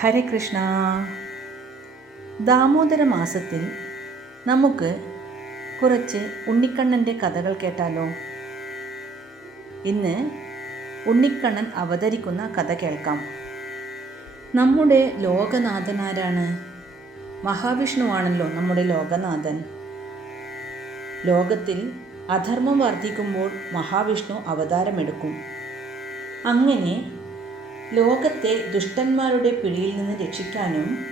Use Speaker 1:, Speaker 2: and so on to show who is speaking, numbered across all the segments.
Speaker 1: ഹരേ കൃഷ്ണ. ദാമോദര മാസത്തിൽ നമുക്ക് കുറച്ച് ഉണ്ണിക്കണ്ണന്റെ കഥകൾ കേട്ടാലോ? ഇന്ന് ഉണ്ണിക്കണ്ണൻ അവതരിക്കുന്ന കഥ കേൾക്കാം. നമ്മുടെ ലോകനാഥനാരാണ്? മഹാവിഷ്ണുവാണല്ലോ നമ്മുടെ ലോകനാഥൻ. ലോകത്തിൽ അധർമ്മം വർദ്ധിക്കുമ്പോൾ മഹാവിഷ്ണു അവതാരമെടുക്കും. അങ്ങനെ ലോകത്തെ ദുഷ്ടന്മാരുടെ പിടിയിൽ നിന്ന് രക്ഷിക്കാനും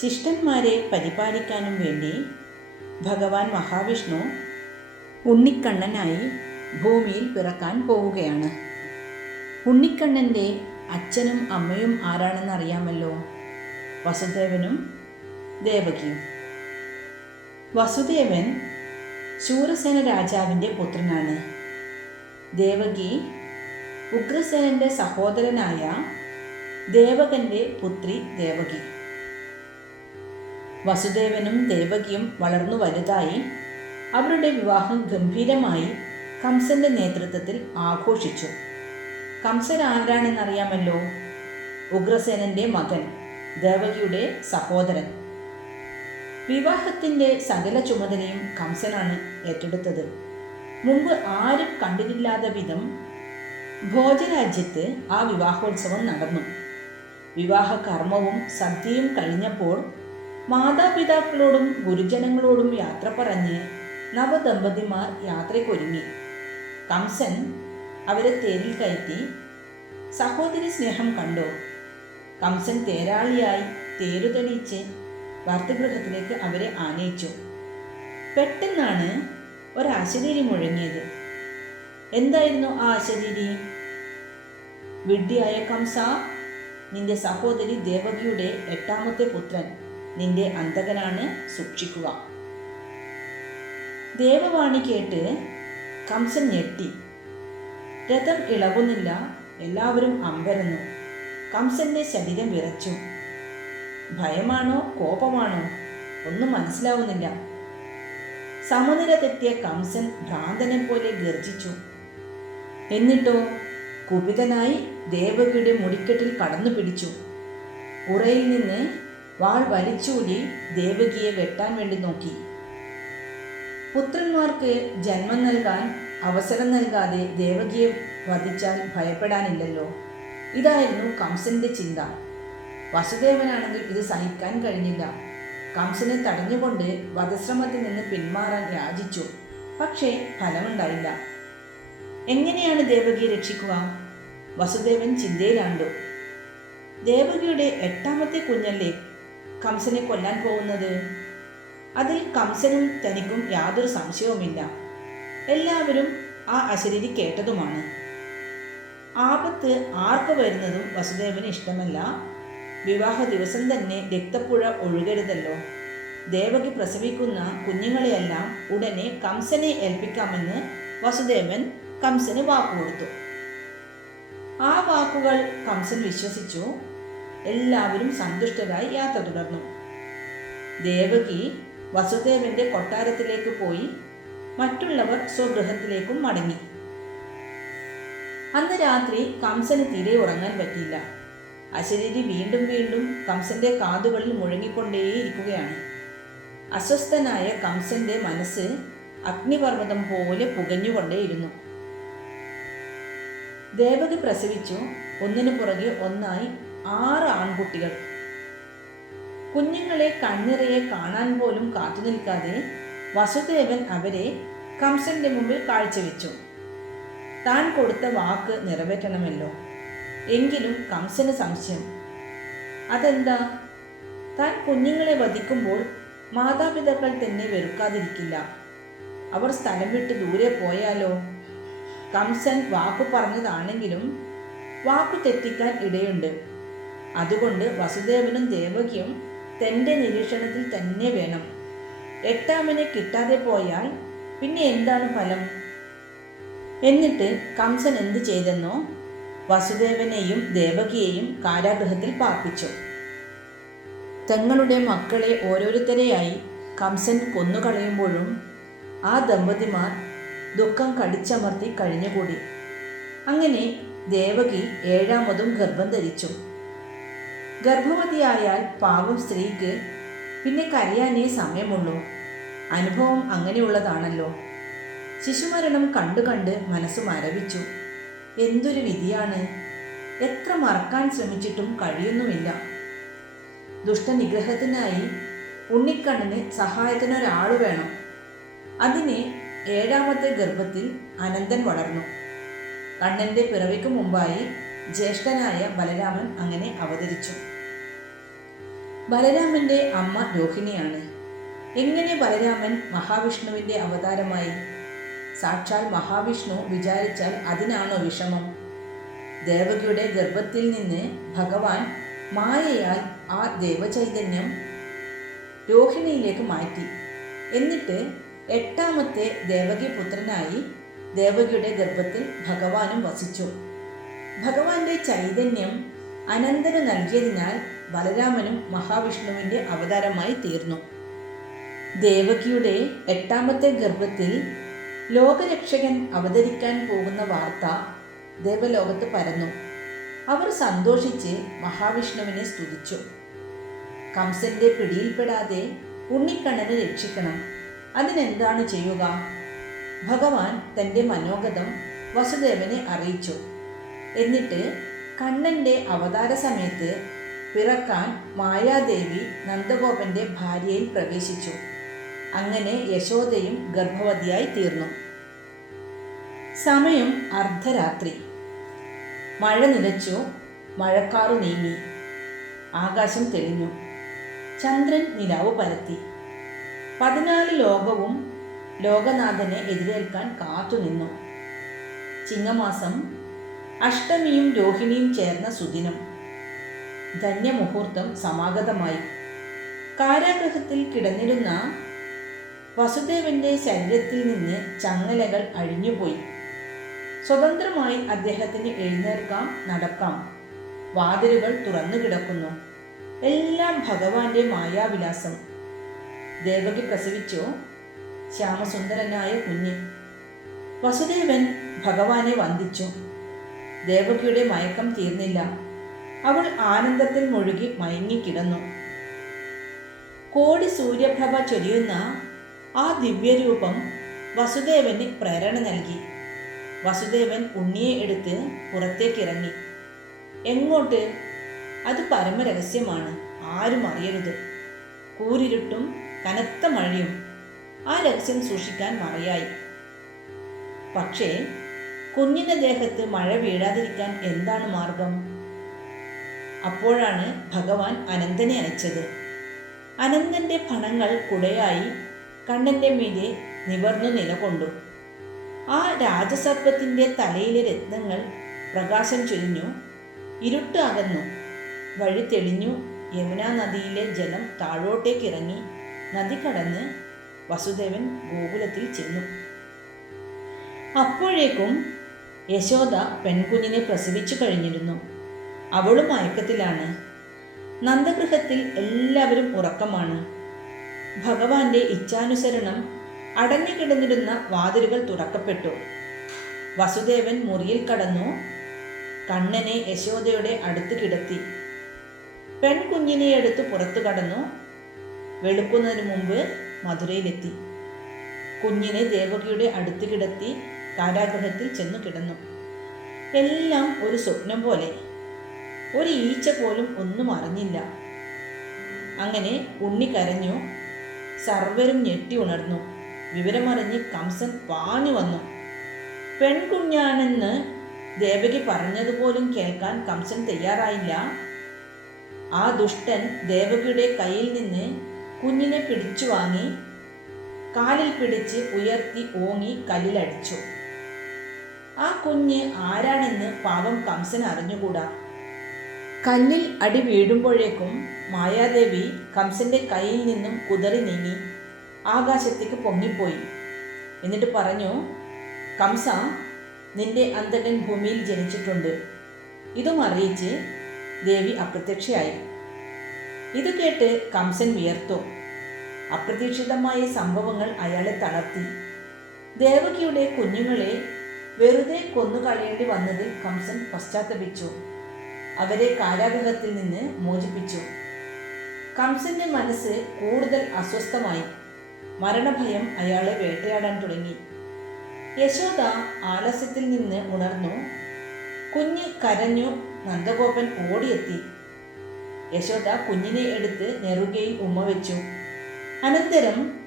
Speaker 1: ശിഷ്ടന്മാരെ പരിപാലിക്കാനും വേണ്ടി ഭഗവാൻ മഹാവിഷ്ണു ഉണ്ണിക്കണ്ണനായി ഭൂമിയിൽ പിറക്കാൻ പോവുകയാണ്. ഉണ്ണിക്കണ്ണന്റെ അച്ഛനും അമ്മയും ആരാണെന്ന് അറിയാമല്ലോ വസുദേവനും ദേവകിയും. വസുദേവൻ ശൂരസേന രാജാവിന്റെ പുത്രനാണ്. ദേവകി ഉഗ്രസേനന്റെ സഹോദരനായ ദേവകന്റെ പുത്രി ദേവകി. വസുദേവനും ദേവകിയും വളർന്നു വലുതായി അവരുടെ വിവാഹം ഗംഭീരമായി കംസന്റെ നേതൃത്വത്തിൽ ആഘോഷിച്ചു. കംസൻ ആരാണെന്നറിയാമല്ലോ? ഉഗ്രസേനന്റെ മകൻ ദേവകിയുടെ സഹോദരൻ. വിവാഹത്തിന്റെ സകല ചുമതലയും കംസനാണ് ഏറ്റെടുത്തത്. മുമ്പ് ആരും കണ്ടിട്ടില്ലാത്ത വിധം ഭോജരാജ്യത്ത് ആ വിവാഹോത്സവം നടന്നു. വിവാഹ കർമ്മവും സദ്യയും കഴിഞ്ഞപ്പോൾ മാതാപിതാക്കളോടും ഗുരുജനങ്ങളോടും യാത്ര പറഞ്ഞ് നവദമ്പതിമാർ യാത്രയ്ക്കൊരുങ്ങി. കംസൻ അവരെ തേരിൽ കയറ്റി സഹോദരി സ്നേഹം കണ്ടു. കംസൻ തേരാളിയായി തേരുതെളിയിച്ച് വാർത്തഗൃഹത്തിലേക്ക് അവരെ ആനയിച്ചു. പെട്ടെന്നാണ് ഒരാശരീരി മുഴങ്ങിയത്. എന്തായിരുന്നു ആ അശരീരി വിഡ്ഢിയായ കംസ നിന്റെ സഹോദരി ദേവകിയുടെ എട്ടാമത്തെ പുത്രൻ നിന്റെ അന്തകനാണ് സൂക്ഷിക്കുക. ദേവവാണി കേട്ട് കംസൻ ഞെട്ടി. രഥം ഇളകുന്നില്ല എല്ലാവരും അമ്പരന്നു. കംസന്റെ ശരീരം വിറച്ചു. ഭയമാണോ കോപമാണോ? ഒന്നും മനസ്സിലാവുന്നില്ല. സമനില തെറ്റിയ കംസൻ ഭ്രാന്തനെ പോലെ ഗർജിച്ചു എന്നിട്ടോ കുപിതനായി ദേവകിയുടെ മുടിക്കെട്ടിൽ കടന്നു പിടിച്ചു. ഉറയിൽ നിന്ന് വാൾ വലിച്ചൂരി ദേവകിയെ വെട്ടാൻ വേണ്ടി നോക്കി. പുത്രന്മാർക്ക് ജന്മം നൽകാൻ അവസരം നൽകാതെ ദേവകിയെ വധിച്ചാൽ ഭയപ്പെടാനില്ലല്ലോ. ഇതായിരുന്നു കംസന്റെ ചിന്ത. വസുദേവനാണെങ്കിൽ ഇത് സഹിക്കാൻ കഴിഞ്ഞില്ല. കംസനെ തടഞ്ഞുകൊണ്ട് വധശ്രമത്തിൽ നിന്ന് പിന്മാറാൻ യാചിച്ചു. പക്ഷേ ഫലമുണ്ടായില്ല. എങ്ങനെയാണ് ദേവകിയെ രക്ഷിക്കുക? വസുദേവൻ ചിന്തയിലാണ്ടു. ദേവകിയുടെ എട്ടാമത്തെ കുഞ്ഞല്ലേ കംസനെ കൊല്ലാൻ പോകുന്നത്? അതിൽ കംസനും തനിക്കും യാതൊരു സംശയവുമില്ല. എല്ലാവരും ആ അശരീരി കേട്ടതുമാണ്. ആപത്ത് ആർക്ക് വരുന്നതും വസുദേവന് ഇഷ്ടമല്ല. വിവാഹ ദിവസം തന്നെ രക്തപ്പുഴ ഒഴുകരുതല്ലോ. ദേവകി പ്രസവിക്കുന്ന കുഞ്ഞുങ്ങളെയെല്ലാം ഉടനെ കംസനെ ഏൽപ്പിക്കാമെന്ന് വസുദേവൻ കംസന് വാക്കുകൊടുത്തു. ആ വാക്കുകൾ കംസൻ വിശ്വസിച്ചു. എല്ലാവരും സന്തുഷ്ടരായി യാത്ര തുടർന്നു. ദേവകി വസുദേവന്റെ കൊട്ടാരത്തിലേക്ക് പോയി മറ്റുള്ളവർ സ്വഗൃഹത്തിലേക്കും മടങ്ങി. അന്ന് രാത്രി കംസന് തീരെ ഉറങ്ങാൻ പറ്റിയില്ല. അശരീരി വീണ്ടും വീണ്ടും കംസന്റെ കാതുകളിൽ മുഴങ്ങിക്കൊണ്ടേയിരിക്കുകയാണ്. അസ്വസ്ഥനായ കംസന്റെ മനസ്സ് അഗ്നിപർവതം പോലെ പുകഞ്ഞുകൊണ്ടേയിരുന്നു. ദേവകി പ്രസവിച്ചു. ഒന്നിനു പുറകെ ഒന്നായി ആറ് ആൺകുട്ടികൾ. കുഞ്ഞുങ്ങളെ കണ്ണിറയെ കാണാൻ പോലും കാത്തു നിൽക്കാതെ വസുദേവൻ അവരെ കംസന്റെ മുമ്പിൽ കാഴ്ചവെച്ചു. താൻ കൊടുത്ത വാക്ക് നിറവേറ്റണമല്ലോ. എങ്കിലും കംസന് സംശയം. അതെന്താ? താൻ കുഞ്ഞുങ്ങളെ വധിക്കുമ്പോൾ മാതാപിതാക്കൾ തന്നെ വെറുക്കാതിരിക്കില്ല. അവർ സ്ഥലം വിട്ട് ദൂരെ പോയാലോ? കംസൻ വാക്കു പറഞ്ഞതാണെങ്കിലും വാക്കു തെറ്റിക്കാൻ ഇടയുണ്ട്. അതുകൊണ്ട് വസുദേവനും ദേവകിയും തന്റെ നിരീക്ഷണത്തിൽ തന്നെ വേണം. എട്ടാമനെ കിട്ടാതെ പോയാൽ പിന്നെ എന്താണ് ഫലം? എന്നിട്ട് കംസൻ എന്ത് ചെയ്തെന്നോ വസുദേവനെയും ദേവകിയെയും കാരാഗ്രഹത്തിൽ പാർപ്പിച്ചു. തങ്ങളുടെ മക്കളെ ഓരോരുത്തരെയായി കംസൻ കൊന്നുകളയുമ്പോഴും ആ ദമ്പതിമാർ ദുഃഖം കടിച്ചമർത്തി കഴിഞ്ഞുകൂടി. അങ്ങനെ ദേവകി ഏഴാമതും ഗർഭം ധരിച്ചു. ഗർഭവതിയായാൽ പാവം സ്ത്രീക്ക് പിന്നെ കരയാനേ സമയമുള്ളൂ. അനുഭവം അങ്ങനെയുള്ളതാണല്ലോ. ശിശുമരണം കണ്ടു കണ്ട് മനസ്സ് മരവിച്ചു. എന്തൊരു വിധിയാണ്? എത്ര മറക്കാൻ ശ്രമിച്ചിട്ടും കഴിയുന്നുമില്ല. ദുഷ്ടനിഗ്രഹത്തിനായി ഉണ്ണിക്കണ്ണിന് സഹായത്തിനൊരാൾ വേണം. അതിന് ഏഴാമത്തെ ഗർഭത്തിൽ അനന്തൻ വളർന്നു. കണ്ണന്റെ പിറവിക്ക് മുമ്പായി ജ്യേഷ്ഠനായ ബലരാമൻ അങ്ങനെ അവതരിച്ചു. ബലരാമന്റെ അമ്മ രോഹിണിയാണ്. എങ്ങനെ ബലരാമൻ മഹാവിഷ്ണുവിന്റെ അവതാരമായി? സാക്ഷാൽ മഹാവിഷ്ണു വിചാരിച്ചാൽ അതിനാണോ വിഷമം? ദേവകിയുടെ ഗർഭത്തിൽ നിന്ന് ഭഗവാൻ മായയാൽ ആ ദേവചൈതന്യം രോഹിണിയിലേക്ക് മാറ്റി. എന്നിട്ട് എട്ടാമത്തെ ദേവകി പുത്രനായി ദേവകിയുടെ ഗർഭത്തിൽ ഭഗവാനും വസിച്ചു. ഭഗവാന്റെ ചൈതന്യം അനന്തന് നൽകിയതിനാൽ ബലരാമനും മഹാവിഷ്ണുവിന്റെ അവതാരമായി തീർന്നു. ദേവകിയുടെ എട്ടാമത്തെ ഗർഭത്തിൽ ലോകരക്ഷകൻ അവതരിക്കാൻ പോകുന്ന വാർത്ത ദേവലോകത്ത് പരന്നു. അവർ സന്തോഷിച്ച് മഹാവിഷ്ണുവിനെ സ്തുതിച്ചു. കംസന്റെ പിടിയിൽപ്പെടാതെ ഉണ്ണിക്കണ്ണനെ രക്ഷിക്കണം. അതിനെന്താണ് ചെയ്യുക? ഭഗവാൻ തന്റെ മനോഗതം വസുദേവനെ അറിയിച്ചു. എന്നിട്ട് കണ്ണന്റെ അവതാര സമയത്ത് പിറക്കാൻ മായാദേവി നന്ദഗോപന്റെ ഭാര്യയിൽ പ്രവേശിച്ചു. അങ്ങനെ യശോദയും ഗർഭവതിയായി തീർന്നു. സമയം അർദ്ധരാത്രി. മഴ നിലച്ചു മഴക്കാറു നീങ്ങി. ആകാശം തെളിഞ്ഞു. ചന്ദ്രൻ നിലാവ് പരത്തി. പതിനാല് ലോകവും ലോകനാഥനെ എതിരേൽക്കാൻ കാത്തുനിന്നു ചിങ്ങമാസം അഷ്ടമിയും രോഹിണിയും ചേർന്ന സുദിനം. ധന്യമുഹൂർത്തം സമാഗതമായി. കാരാഗ്രഹത്തിൽ കിടന്നിരുന്ന വസുദേവന്റെ ശരീരത്തിൽ നിന്ന് ചങ്ങലകൾ അഴിഞ്ഞുപോയി. സ്വതന്ത്രമായി അദ്ദേഹത്തിന് എഴുന്നേൽക്കാം നടക്കാം. വാതിലുകൾ തുറന്നു കിടക്കുന്നു എല്ലാം ഭഗവാന്റെ മായാവിലാസം. ദേവകി പ്രസവിച്ചു. ശ്യാമസുന്ദരനായ കുഞ്ഞ് വസുദേവൻ ഭഗവാനെ വന്ദിച്ചു. ദേവകിയുടെ മയക്കം തീർന്നില്ല. അവൾ ആനന്ദത്തിൽ മുഴുകി മയങ്ങിക്കിടന്നു കോടി സൂര്യപ്രഭ ചൊരിയുന്ന ആ ദിവ്യരൂപം വസുദേവന് പ്രേരണ നൽകി. വസുദേവൻ ഉണ്ണിയെ എടുത്ത് പുറത്തേക്കിറങ്ങി. എങ്ങോട്ട്? അത് പരമരഹസ്യമാണ്. ആരും അറിയരുത്. കൂരിരുട്ടും കനത്ത മഴയും ആ രഹസ്യം സൂക്ഷിക്കാൻ മറയായി. പക്ഷേ കുഞ്ഞിന്റെ ദേഹത്ത് മഴ വീഴാതിരിക്കാൻ എന്താണ് മാർഗം? അപ്പോഴാണ് ഭഗവാൻ അനന്തനെ അയച്ചത്. അനന്തന്റെ ഫണങ്ങൾ കുടയായി കണ്ണന്റെ മീതെ നിവർന്നു നിലകൊണ്ടു. ആ രാജസർപ്പത്തിന്റെ തലയിലെ രത്നങ്ങൾ പ്രകാശം ചൊരിഞ്ഞു ഇരുട്ട് അകന്നു. വഴി തെളിഞ്ഞു യമുനാ നദിയിലെ ജലം താഴോട്ടേക്കിറങ്ങി നദി കടന്ന് വസുദേവൻ ഗോകുലത്തിൽ ചെന്നു. അപ്പോഴേക്കും യശോദ പെൺകുഞ്ഞിനെ പ്രസവിച്ചു കഴിഞ്ഞിരുന്നു. അവളും അയക്കത്തിലാണ് നന്ദഗൃഹത്തിൽ എല്ലാവരും ഉറക്കമാണ്. ഭഗവാന്റെ ഇച്ഛാനുസരണം അടഞ്ഞുകിടന്നിരുന്ന വാതിലുകൾ തുറക്കപ്പെട്ടു. വസുദേവൻ മുറിയിൽ കടന്നു കണ്ണനെ യശോദയുടെ അടുത്ത് കിടത്തി. പെൺകുഞ്ഞിനെ എടുത്ത് പുറത്തു കടന്നു. വെളുക്കുന്നതിന് മുമ്പ് മധുരയിലെത്തി. കുഞ്ഞിനെ ദേവകിയുടെ അടുത്ത് കിടത്തി കാരാഗ്രഹത്തിൽ ചെന്നു കിടന്നു. എല്ലാം ഒരു സ്വപ്നം പോലെ. ഒരു ഈച്ച പോലും ഒന്നും അറിഞ്ഞില്ല. അങ്ങനെ ഉണ്ണി കരഞ്ഞു. സർവരും ഞെട്ടി ഉണർന്നു. വിവരമറിഞ്ഞ് കംസൻ പാഞ്ഞു വന്നു. പെൺകുഞ്ഞാണെന്ന് ദേവകി പറഞ്ഞതുപോലും കേൾക്കാൻ കംസൻ തയ്യാറായില്ല. ആ ദുഷ്ടൻ ദേവകിയുടെ കയ്യിൽ നിന്ന് കുഞ്ഞിനെ പിടിച്ചു വാങ്ങി കാലിൽ പിടിച്ച് ഉയർത്തി ഓങ്ങി കല്ലിലടിച്ചു. ആ കുഞ്ഞ് ആരാണെന്ന് പാവം കംസൻ അറിഞ്ഞുകൂടാ. കല്ലിൽ അടി വീഴുമ്പോഴേക്കും മായാദേവി കംസന്റെ കയ്യിൽ നിന്നും കുതറി നീങ്ങി ആകാശത്തേക്ക് പൊങ്ങിപ്പോയി. എന്നിട്ട് പറഞ്ഞു കംസ നിന്റെ അന്തകൻ ഭൂമിയിൽ ജനിച്ചിട്ടുണ്ട്. ഇതും അറിയിച്ച് ദേവി അപ്രത്യക്ഷയായി. ഇത് കേട്ട് കംസൻ വിയർത്തു. അപ്രതീക്ഷിതമായ സംഭവങ്ങൾ അയാളെ തളർത്തി. ദേവകിയുടെ കുഞ്ഞുങ്ങളെ വെറുതെ കൊന്നുകളയേണ്ടി വന്നതിൽ കംസൻ പശ്ചാത്തപിച്ചു. അവരെ കാരാഗ്രഹത്തിൽ നിന്ന് മോചിപ്പിച്ചു. കംസന്റെ മനസ്സ് കൂടുതൽ അസ്വസ്ഥമായി. മരണഭയം അയാളെ വേട്ടയാടാൻ തുടങ്ങി. യശോദ ആലസ്യത്തിൽ നിന്ന് ഉണർന്നു. കുഞ്ഞ് കരഞ്ഞു നന്ദഗോപൻ ഓടിയെത്തി. യശോദ കുഞ്ഞിനെ എടുത്ത് നെറുകയിൽ ഉമ്മ വെച്ചു. അനന്തരം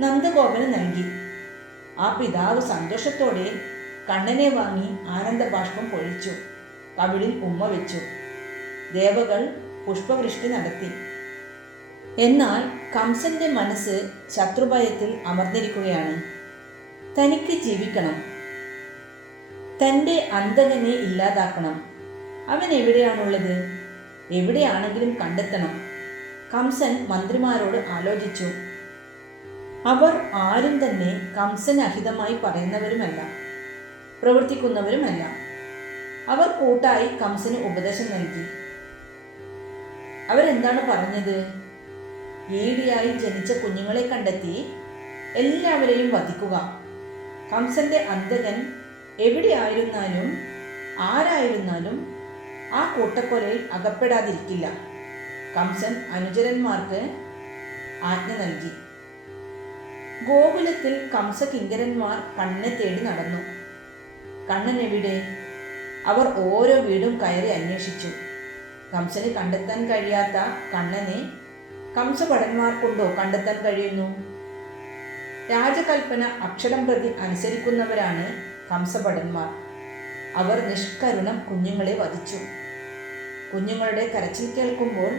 Speaker 1: നന്ദഗോപന് നൽകി. ആ പിതാവ് സന്തോഷത്തോടെ കണ്ണനെ വാങ്ങി ആനന്ദബാഷ്പം പൊഴിച്ചു. കവിളിൽ ഉമ്മ വെച്ചു. ദേവകൾ പുഷ്പവൃഷ്ടി നടത്തി. എന്നാൽ കംസന്റെ മനസ്സ് ശത്രുഭയത്തിൽ അമർന്നിരിക്കുകയാണ്. തനിക്ക് ജീവിക്കണം. തന്റെ അന്തകനെ ഇല്ലാതാക്കണം. അവൻ എവിടെയാണുള്ളത്? എവിടെയാണെങ്കിലും കണ്ടെത്തണം. കംസൻ മന്ത്രിമാരോട് ആലോചിച്ചു. അവർ ആരും തന്നെ കംസന് അഹിതമായി പറയുന്നവരുമല്ല പ്രവർത്തിക്കുന്നവരുമല്ല. അവർ കൂട്ടായി കംസന് ഉപദേശം നൽകി. അവരെന്താണ് പറഞ്ഞത്? ഏടിയായി ജനിച്ച കുഞ്ഞുങ്ങളെ കണ്ടെത്തി എല്ലാവരെയും വധിക്കുക. കംസന്റെ അന്തകൻ എവിടെയായിരുന്നാലും ആരായിരുന്നാലും ആ കൂട്ടക്കൊലയിൽ അകപ്പെടാതിരിക്കില്ല. കംസൻ അനുചരന്മാർക്ക് ആജ്ഞ നൽകി. ഗോകുലത്തിൽ കംസകിങ്കരന്മാർ കണ്ണനെ തേടി നടന്നു. കണ്ണൻ എവിടെ അവർ ഓരോ വീടും കയറി അന്വേഷിച്ചു. കംസനെ കണ്ടെത്താൻ കഴിയാത്ത കണ്ണനെ കംസഭടന്മാർക്കുണ്ടോ കണ്ടെത്താൻ കഴിയുന്നു? രാജകൽപ്പന അക്ഷരം പ്രതി അനുസരിക്കുന്നവരാണ് കംസഭടന്മാർ. അവർ നിഷ്കരുണം കുഞ്ഞുങ്ങളെ വധിച്ചു. കുഞ്ഞുങ്ങളുടെ കരച്ചിൽ കേൾക്കുമ്പോൾ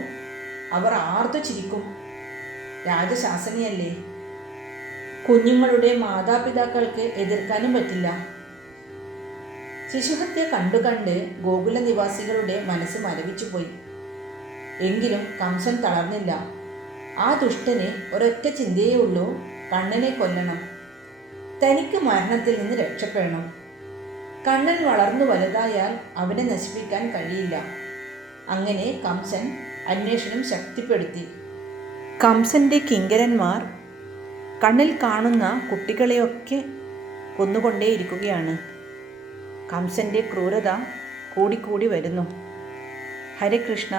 Speaker 1: അവർ ആർത്തു ചിരിക്കും. രാജശാസനയല്ലേ? കുഞ്ഞുങ്ങളുടെ മാതാപിതാക്കൾക്ക് എതിർക്കാനും പറ്റില്ല. ശിശുഹത്യ കണ്ടു കണ്ട് ഗോകുല നിവാസികളുടെ മനസ്സ് മരവിച്ചുപോയി എങ്കിലും കംസൻ തളർന്നില്ല. ആ ദുഷ്ടന് ഒരൊറ്റ ചിന്തയേ ഉള്ളൂ കണ്ണനെ കൊല്ലണം. തനിക്ക് മരണത്തിൽ നിന്ന് രക്ഷപ്പെടണം. കണ്ണൻ വളർന്നു വലുതായാൽ അവനെ നശിപ്പിക്കാൻ കഴിയില്ല. അങ്ങനെ കംസൻ അന്വേഷണം ശക്തിപ്പെടുത്തി. കംസന്റെ കിങ്കരന്മാർ കണ്ണിൽ കാണുന്ന കുട്ടികളെയൊക്കെ കൊന്നുകൊണ്ടേയിരിക്കുകയാണ്. കംസന്റെ ക്രൂരത കൂടിക്കൂടി വരുന്നു. ഹരേ കൃഷ്ണ.